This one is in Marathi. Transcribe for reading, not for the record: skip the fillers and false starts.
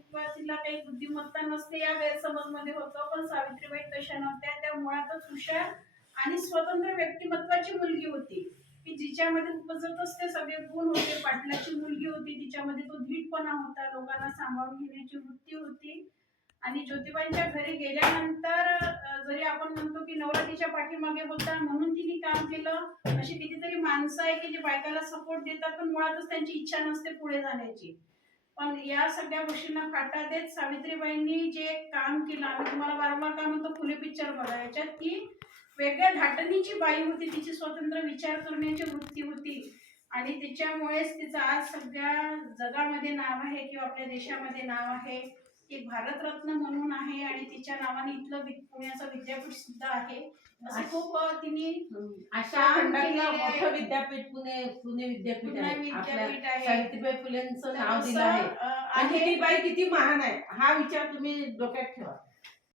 किंवा तिला काही बुद्धिमत्ता नसते या गैरसमजमध्ये होतं, पण सावित्रीबाई तशा नव्हत्या. त्या मुळातच हुशार आणि स्वतंत्र व्यक्तिमत्वाची मुलगी होती, की जिच्यामध्ये उपजतच ते सगळे गुण होते. पाटलाची मुलगी होती, तिच्यामध्ये तो धीटपणा होता, लोकांना सांभाळून घेण्याची वृत्ती होती. आणि ज्योतिबांच्या घरी गेल्यानंतर जरी आपण म्हणतो की नवरा तिच्या पाठीमागे होता म्हणून तिने काम केलं, अशी कितीतरी माणसं आहे की जे बायकाला सपोर्ट देतात, पण मुळातच त्यांची इच्छा नसते पुढे जाण्याची. पण या सगळ्या गोष्टींना फाटा देत सावित्रीबाईंनी जे काम केलं, आम्ही तुम्हाला वारंवार काय म्हणतो, फुले पिक्चर बघा, याच्यात ती वेगळ्या धाटणीची बाई होती. तिची स्वतंत्र विचार करण्याची वृत्ती होती आणि त्याच्यामुळेच तिचं आज सगळ्या जगामध्ये नाव आहे किंवा आपल्या देशामध्ये नाव आहे. एक भारतरत्न म्हणून आहे आणि तिच्या नावाने इथलं पुण्याचं विद्यापीठ सुद्धा आहे. असं खूप तिने अशा खंडातलं मोठं विद्यापीठ पुणे विद्यापीठ आहे. आपल्या सावित्रीबाई फुलेंचं नाव दिलं आहे. आणि ती बाई किती महान आहे हा विचार तुम्ही डोक्यात ठेवा.